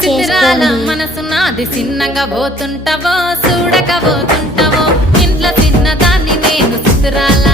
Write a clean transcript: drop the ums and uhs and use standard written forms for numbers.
సిద్ధరాల మనసు నాది చిన్నగా పోతుంటావో చూడక పోతుంటావో ఇంట్లో చిన్నదాన్ని నేను సిద్ధరాల